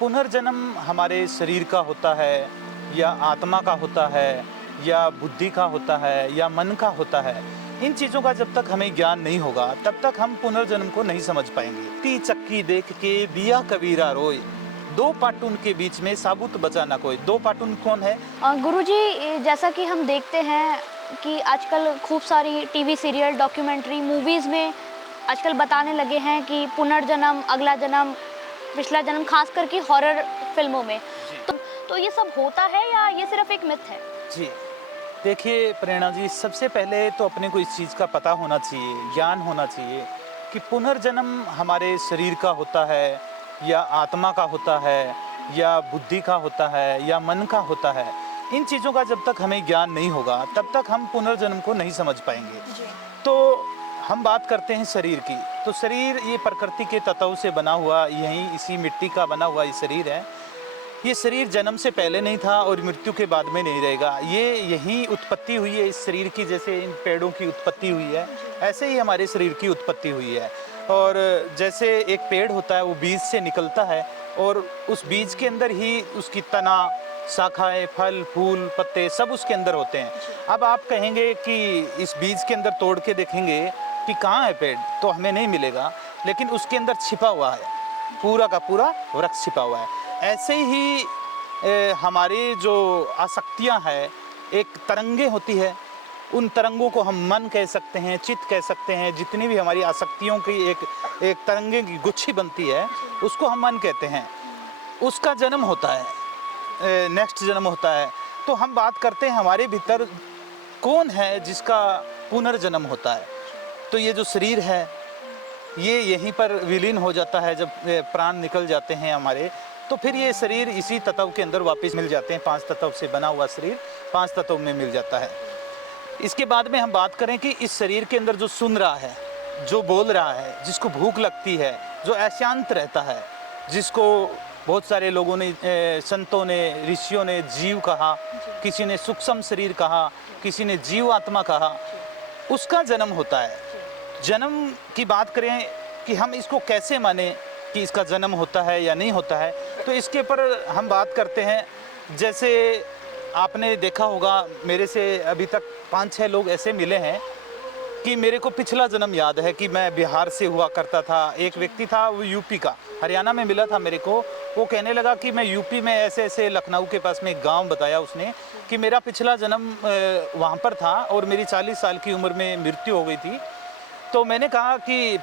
पुनर्जन्म हमारे शरीर का होता है या आत्मा का होता है या बुद्धि का होता है या मन का होता है। इन चीज़ों का जब तक हमें ज्ञान नहीं होगा तब तक हम पुनर्जन्म को नहीं समझ पाएंगे। ती चक्की देख के दिया कबीरा रोए, दो पाटुन के बीच में साबुत बचा ना कोई। दो पाटुन कौन है? गुरुजी, जैसा कि हम देखते हैं कि आजकल खूब सारी टीवी सीरियल, डॉक्यूमेंट्री, मूवीज़ में आजकल बताने लगे हैं कि पुनर्जन्म, अगला जन्म, पिछला जन्म, खास करके हॉरर फिल्मों में। तो ये सब होता है या ये सिर्फ एक मिथ है? जी, देखिए प्रेरणा जी, सबसे पहले तो अपने को इस चीज़ का पता होना चाहिए, ज्ञान होना चाहिए कि पुनर्जन्म हमारे शरीर का होता है या आत्मा का होता है या बुद्धि का होता है या मन का होता है। इन चीज़ों का जब तक हमें ज्ञान नहीं होगा तब तक हम पुनर्जन्म को नहीं समझ पाएंगे। तो हम बात करते हैं शरीर की, तो शरीर ये प्रकृति के तत्व से बना हुआ, यहीं इसी मिट्टी का बना हुआ ये शरीर है। ये शरीर जन्म से पहले नहीं था और मृत्यु के बाद में नहीं रहेगा। ये यहीं उत्पत्ति हुई है इस शरीर की, जैसे इन पेड़ों की उत्पत्ति हुई है ऐसे ही हमारे शरीर की उत्पत्ति हुई है। और जैसे एक पेड़ होता है वो बीज से निकलता है और उस बीज के अंदर ही उसकी तना, शाखाएं, फल, फूल, पत्ते सब उसके अंदर होते हैं। अब आप कहेंगे कि इस बीज के अंदर तोड़ के देखेंगे कि कहाँ है पेड़, तो हमें नहीं मिलेगा, लेकिन उसके अंदर छिपा हुआ है, पूरा का पूरा वृक्ष छिपा हुआ है। ऐसे ही हमारी जो आसक्तियां हैं, एक तरंगे होती है, उन तरंगों को हम मन कह सकते हैं, चित्त कह सकते हैं। जितनी भी हमारी आसक्तियों की एक तरंगे की गुच्छी बनती है उसको हम मन कहते हैं। उसका जन्म होता है, नेक्स्ट जन्म होता है। तो हम बात करते हैं हमारे भीतर कौन है जिसका पुनर्जन्म होता है। तो ये जो शरीर है ये यहीं पर विलीन हो जाता है। जब प्राण निकल जाते हैं हमारे, तो फिर ये शरीर इसी तत्व के अंदर वापस मिल जाते हैं। 5 तत्व से बना हुआ शरीर 5 तत्व में मिल जाता है। इसके बाद में हम बात करें कि इस शरीर के अंदर जो सुन रहा है, जो बोल रहा है, जिसको भूख लगती है, जो अशांत रहता है, जिसको बहुत सारे लोगों ने, संतों ने, ऋषियों ने जीव कहा, किसी ने सूक्ष्म शरीर कहा, किसी ने जीव आत्मा कहा, उसका जन्म होता है। जन्म की बात करें कि हम इसको कैसे माने कि इसका जन्म होता है या नहीं होता है, तो इसके ऊपर हम बात करते हैं। जैसे आपने देखा होगा, मेरे से अभी तक 5-6 लोग ऐसे मिले हैं कि मेरे को पिछला जन्म याद है कि मैं बिहार से हुआ करता था। एक व्यक्ति था, वो यूपी का, हरियाणा में मिला था मेरे को। वो कहने लगा कि मैं यूपी में ऐसे ऐसे, लखनऊ के पास में एक गांव बताया उसने कि मेरा पिछला जन्म वहाँ पर था और मेरी 40 साल की उम्र में मृत्यु हो गई थी। तो मैंने कहा कि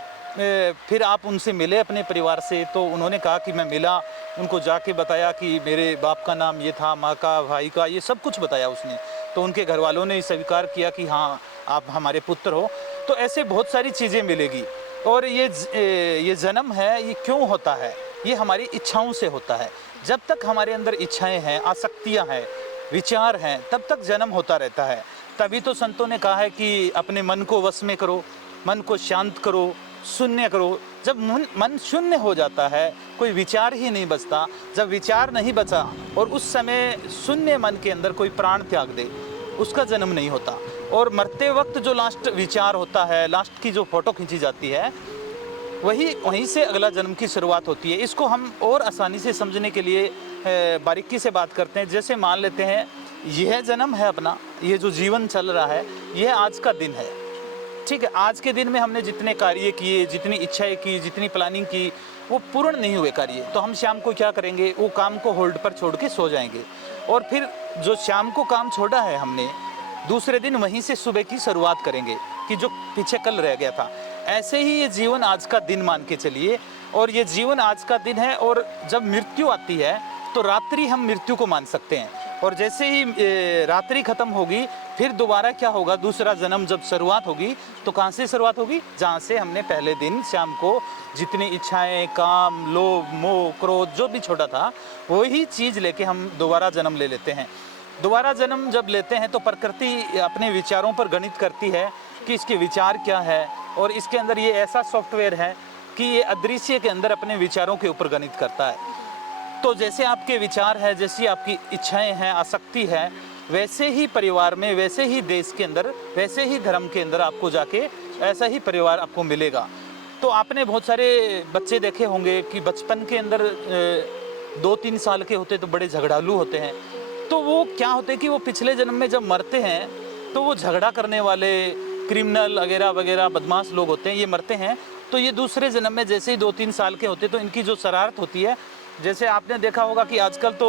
फिर आप उनसे मिले अपने परिवार से? तो उन्होंने कहा कि मैं मिला, उनको जाके बताया कि मेरे बाप का नाम ये था, माँ का, भाई का, ये सब कुछ बताया उसने। तो उनके घर वालों ने स्वीकार किया कि हाँ आप हमारे पुत्र हो। तो ऐसे बहुत सारी चीज़ें मिलेगी। और ये जन्म है, ये क्यों होता है? ये हमारी इच्छाओं से होता है। जब तक हमारे अंदर इच्छाएँ हैं, आसक्तियाँ हैं, विचार हैं, तब तक जन्म होता रहता है। तभी तो संतों ने कहा है कि अपने मन को वश में करो, मन को शांत करो, शून्य करो। जब मन शून्य हो जाता है, कोई विचार ही नहीं बचता, जब विचार नहीं बचा और उस समय शून्य मन के अंदर कोई प्राण त्याग दे, उसका जन्म नहीं होता। और मरते वक्त जो लास्ट विचार होता है, लास्ट की जो फोटो खींची जाती है, वहीं से अगला जन्म की शुरुआत होती है। इसको हम और आसानी से समझने के लिए बारीकी से बात करते हैं। जैसे मान लेते हैं यह जन्म है अपना, ये जो जीवन चल रहा है, यह आज का दिन है, ठीक है। आज के दिन में हमने जितने कार्य किए, जितनी इच्छाएं की, जितनी प्लानिंग की, वो पूर्ण नहीं हुए कार्य, तो हम शाम को क्या करेंगे? वो काम को होल्ड पर छोड़ के सो जाएंगे। और फिर जो शाम को काम छोड़ा है हमने, दूसरे दिन वहीं से सुबह की शुरुआत करेंगे कि जो पीछे कल रह गया था। ऐसे ही ये जीवन आज का दिन मान के चलिए, और ये जीवन आज का दिन है। और जब मृत्यु आती है तो रात्रि हम मृत्यु को मान सकते हैं। और जैसे ही रात्रि खत्म होगी, फिर दोबारा क्या होगा? दूसरा जन्म जब शुरुआत होगी, तो कहाँ से शुरुआत होगी? जहाँ से हमने पहले दिन शाम को जितनी इच्छाएं, काम, लोभ, मोह, क्रोध जो भी छोड़ा था, वही चीज़ लेके हम दोबारा जन्म ले लेते हैं। दोबारा जन्म जब लेते हैं तो प्रकृति अपने विचारों पर गणित करती है कि इसके विचार क्या है। और इसके अंदर ये ऐसा सॉफ्टवेयर है कि ये अदृश्य के अंदर अपने विचारों के ऊपर गणित करता है। तो जैसे आपके विचार है, जैसी आपकी इच्छाएं हैं, आसक्ति है, वैसे ही परिवार में, वैसे ही देश के अंदर, वैसे ही धर्म के अंदर आपको जाके ऐसा ही परिवार आपको मिलेगा। तो आपने बहुत सारे बच्चे देखे होंगे कि बचपन के अंदर 2-3 साल के होते तो बड़े झगड़ालू होते हैं। तो वो क्या होते हैं कि वो पिछले जन्म में जब मरते हैं तो वो झगड़ा करने वाले क्रिमिनल वगैरह वगैरह बदमाश लोग होते हैं, ये मरते हैं तो ये दूसरे जन्म में जैसे ही 2-3 साल के होते तो इनकी जो शरारत होती है, जैसे आपने देखा होगा कि आजकल तो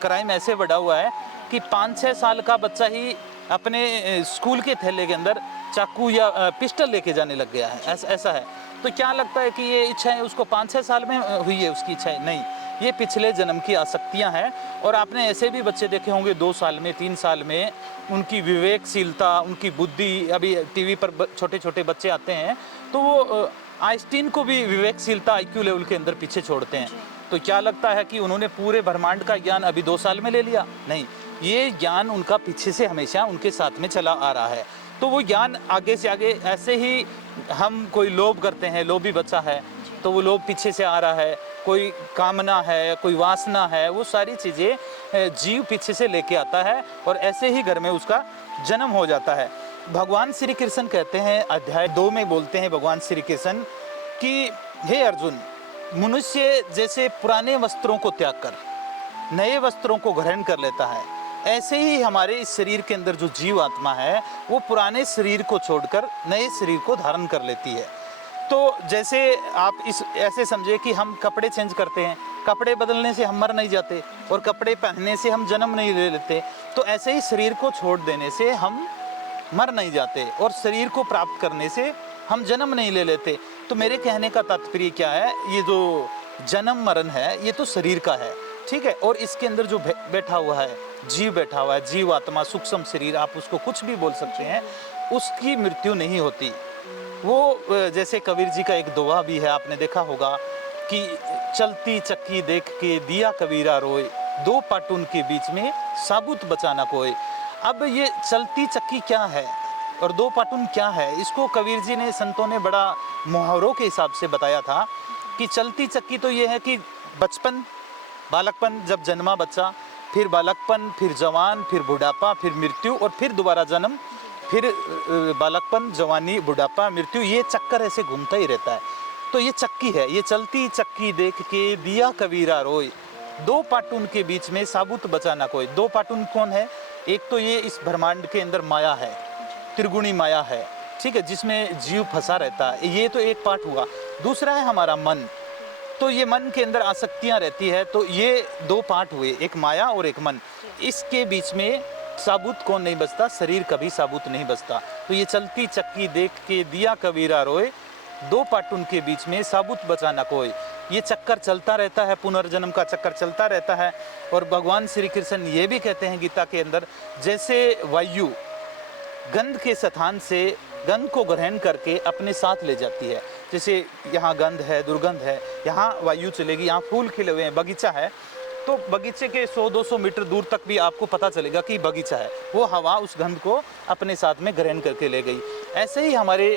क्राइम ऐसे बढ़ा हुआ है कि 5-6 साल का बच्चा ही अपने स्कूल के थैले के अंदर चाकू या पिस्टल लेके जाने लग गया है। ऐसा है। तो क्या लगता है कि ये इच्छाएं उसको 5-6 साल में हुई है उसकी इच्छाएं? नहीं, ये पिछले जन्म की आसक्तियां हैं। और आपने ऐसे भी बच्चे देखे होंगे 2 साल में 3 साल में उनकी विवेकशीलता, उनकी बुद्धि, अभी टीवी पर छोटे छोटे बच्चे आते हैं तो वो आइंस्टीन को भी विवेकशीलता IQ लेवल के अंदर पीछे छोड़ते हैं। तो क्या लगता है कि उन्होंने पूरे ब्रह्मांड का ज्ञान अभी 2 साल में ले लिया? नहीं, ये ज्ञान उनका पीछे से हमेशा उनके साथ में चला आ रहा है। तो वो ज्ञान आगे से आगे, ऐसे ही हम कोई लोभ करते हैं, लोभी बच्चा है तो वो लोभ पीछे से आ रहा है, कोई कामना है, कोई वासना है, वो सारी चीज़ें जीव पीछे से लेके आता है और ऐसे ही घर में उसका जन्म हो जाता है। भगवान श्री कृष्ण कहते हैं, अध्याय 2 में बोलते हैं भगवान श्री कृष्ण कि हे अर्जुन, मनुष्य जैसे पुराने वस्त्रों को त्याग कर नए वस्त्रों को ग्रहण कर लेता है, ऐसे ही हमारे इस शरीर के अंदर जो जीव आत्मा है वो पुराने शरीर को छोड़कर नए शरीर को धारण कर लेती है। तो जैसे आप इस ऐसे समझे कि हम कपड़े चेंज करते हैं, कपड़े बदलने से हम मर नहीं जाते और कपड़े पहनने से हम जन्म नहीं ले लेते, तो ऐसे ही शरीर को छोड़ देने से हम मर नहीं जाते और शरीर को प्राप्त करने से हम जन्म नहीं ले लेते। तो मेरे कहने का तात्पर्य क्या है, ये जो जन्म मरण है ये तो शरीर का है, ठीक है, और इसके अंदर जो बैठा हुआ है, जीव बैठा हुआ है, जीव आत्मा, सूक्ष्म शरीर, आप उसको कुछ भी बोल सकते हैं, उसकी मृत्यु नहीं होती। वो जैसे कबीर जी का एक दोहा भी है, आपने देखा होगा कि चलती चक्की देख के दिया कबीरा रोए, 2 पाटून के बीच में साबुत बचाना कोई। अब ये चलती चक्की क्या है और 2 पाटून क्या है, इसको कबीर जी ने, संतों ने बड़ा मुहावरों के हिसाब से बताया था कि चलती चक्की तो ये है कि बचपन, बालकपन, जब जन्मा बच्चा, फिर बालकपन, फिर जवान, फिर बुढ़ापा, फिर मृत्यु और फिर दोबारा जन्म, फिर बालकपन, जवानी, बुढ़ापा, मृत्यु, ये चक्कर ऐसे घूमता ही रहता है। तो ये चक्की है, ये चलती चक्की देख के दिया कबीरा रोए, 2 पाटून के बीच में साबुत बचाना कोई। 2 पाटून कौन है? एक तो ये इस ब्रह्मांड के अंदर माया है, त्रिगुणी माया है, ठीक है, जिसमें जीव फंसा रहता है, ये तो एक पार्ट हुआ। दूसरा है हमारा मन, तो ये मन के अंदर आसक्तियाँ रहती है, तो ये 2 पार्ट हुए, एक माया और एक मन। इसके बीच में साबुत कौन नहीं बचता? शरीर कभी साबुत नहीं बचता। तो ये चलती चक्की देख के दिया कबीरा रोए, 2 पाटून के बीच में साबुत बचाना कोई। ये चक्कर चलता रहता है, पुनर्जन्म का चक्कर चलता रहता है। और भगवान श्री कृष्ण ये भी कहते हैं गीता के अंदर, जैसे वायु गंध के स्थान से गंध को ग्रहण करके अपने साथ ले जाती है, जैसे यहाँ गंध है, दुर्गंध है, यहाँ वायु चलेगी, यहाँ फूल खिले हुए हैं, बगीचा है, तो बगीचे के 100-200 मीटर दूर तक भी आपको पता चलेगा कि बगीचा है, वो हवा उस गंध को अपने साथ में ग्रहण करके ले गई। ऐसे ही हमारे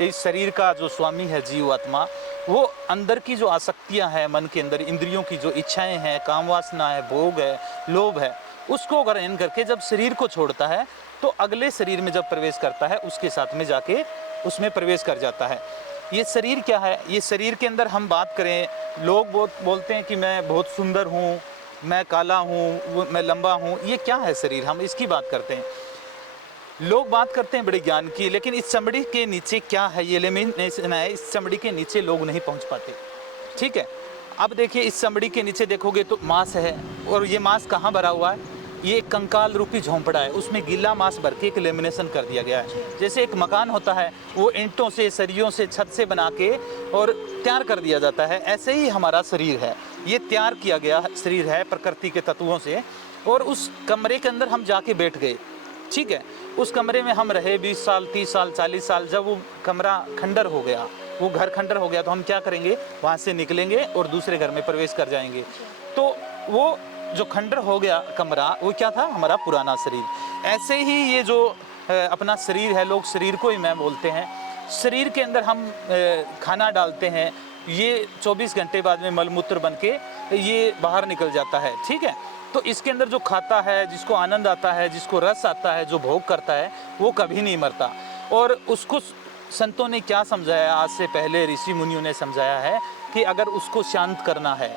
इस शरीर का जो स्वामी है, जीव आत्मा, वो अंदर की जो आसक्तियां हैं, मन के अंदर इंद्रियों की जो इच्छाएं हैं, काम वासना है, भोग है, लोभ है, उसको ग्रहण करके जब शरीर को छोड़ता है तो अगले शरीर में जब प्रवेश करता है उसके साथ में जाके उसमें प्रवेश कर जाता है। ये शरीर क्या है? ये शरीर के अंदर हम बात करें, लोग बहुत बोलते हैं कि मैं बहुत सुंदर हूँ, मैं काला हूँ, मैं लंबा हूँ, ये क्या है शरीर? हम इसकी बात करते हैं। लोग बात करते हैं बड़े ज्ञान की, लेकिन इस चमड़ी के नीचे क्या है, ये एलिमिनेशन है, इस चमड़ी के नीचे लोग नहीं पहुँच पाते, ठीक है। अब देखिए, इस चमड़ी के नीचे देखोगे तो मांस है, और ये मांस कहाँ भरा हुआ है? ये एक कंकाल रूपी झोंपड़ा है, उसमें गीला मांस भर के एक लेमिनेशन कर दिया गया है। जैसे एक मकान होता है, वो ईंटों से, सरियों से, छत से बना के और तैयार कर दिया जाता है, ऐसे ही हमारा शरीर है, ये तैयार किया गया शरीर है प्रकृति के तत्वों से। और उस कमरे के अंदर हम जाके बैठ गए, ठीक है, उस कमरे में हम रहे 20 साल, 30 साल, 40 साल। जब वो कमरा खंडर हो गया, वो घर खंडर हो गया, तो हम क्या करेंगे? वहाँ से निकलेंगे और दूसरे घर में प्रवेश कर जाएंगे। तो वो जो खंडर हो गया कमरा, वो क्या था? हमारा पुराना शरीर। ऐसे ही ये जो अपना शरीर है, लोग शरीर को ही मैं बोलते हैं, शरीर के अंदर हम खाना डालते हैं, ये 24 घंटे बाद में मलमूत्र बन के ये बाहर निकल जाता है, ठीक है। तो इसके अंदर जो खाता है, जिसको आनंद आता है, जिसको रस आता है, जो भोग करता है, वो कभी नहीं मरता। और उसको संतों ने क्या समझाया, आज से पहले ऋषि मुनियों ने समझाया है कि अगर उसको शांत करना है,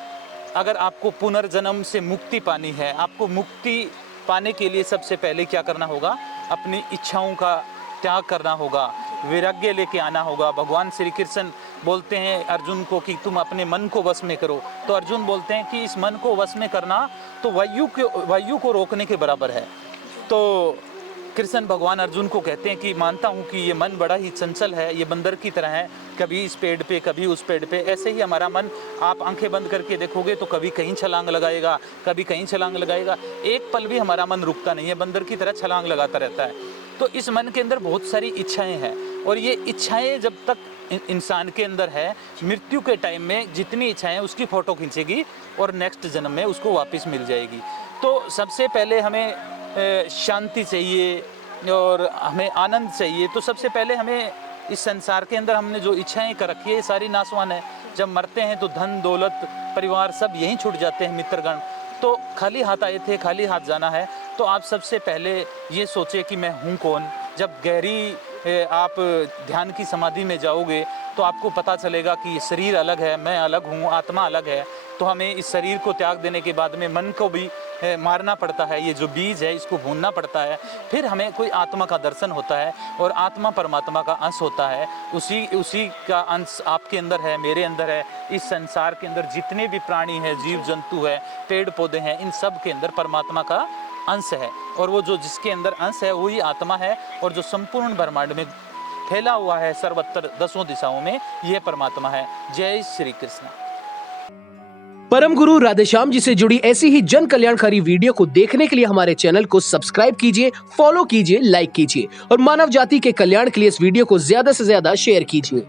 अगर आपको पुनर्जन्म से मुक्ति पानी है, आपको मुक्ति पाने के लिए सबसे पहले क्या करना होगा? अपनी इच्छाओं का त्याग करना होगा, वैराग्य लेके आना होगा। भगवान श्री कृष्ण बोलते हैं अर्जुन को कि तुम अपने मन को वश में करो, तो अर्जुन बोलते हैं कि इस मन को वश में करना तो वायु को रोकने के बराबर है। तो कृष्ण भगवान अर्जुन को कहते हैं कि मानता हूँ कि ये मन बड़ा ही चंचल है, ये बंदर की तरह है, कभी इस पेड़ पे कभी उस पेड़ पे। ऐसे ही हमारा मन, आप आंखें बंद करके देखोगे तो कभी कहीं छलांग लगाएगा, कभी कहीं छलांग लगाएगा। एक पल भी हमारा मन रुकता नहीं है, बंदर की तरह छलांग लगाता रहता है। तो इस मन के अंदर बहुत सारी इच्छाएं हैं, और ये इच्छाएं जब तक इंसान के अंदर है, मृत्यु के टाइम में जितनी इच्छाएं उसकी फ़ोटो खींचेगी और नेक्स्ट जन्म में उसको वापस मिल जाएगी। तो सबसे पहले हमें शांति चाहिए और हमें आनंद चाहिए। तो सबसे पहले हमें इस संसार के अंदर हमने जो इच्छाएं कर रखी है, सारी नासवान है। जब मरते हैं तो धन दौलत परिवार सब यहीं छूट जाते हैं, मित्रगण। तो खाली हाथ आए थे, खाली हाथ जाना है। तो आप सबसे पहले ये सोचिए कि मैं हूँ कौन। जब गहरी आप ध्यान की समाधि में जाओगे तो आपको पता चलेगा कि शरीर अलग है, मैं अलग हूँ, आत्मा अलग है। तो हमें इस शरीर को त्याग देने के बाद में मन को भी मारना पड़ता है, ये जो बीज है इसको भूनना पड़ता है। फिर हमें कोई आत्मा का दर्शन होता है, और आत्मा परमात्मा का अंश होता है। उसी का अंश आपके अंदर है, मेरे अंदर है। इस संसार के अंदर जितने भी प्राणी हैं, जीव जंतु है, पेड़ पौधे हैं, इन सब के अंदर परमात्मा का अंश है। और वो जो जिसके अंदर अंश है वही आत्मा है, और जो संपूर्ण ब्रह्मांड में फैला हुआ है सर्वत्र दसों दिशाओं में, यह परमात्मा है। जय श्री कृष्ण। परम गुरु राधेश्याम जी से जुड़ी ऐसी ही जन कल्याणकारी वीडियो को देखने के लिए हमारे चैनल को सब्सक्राइब कीजिए, फॉलो कीजिए, लाइक कीजिए और मानव जाति के कल्याण के लिए इस वीडियो को ज्यादा से ज्यादा शेयर कीजिए।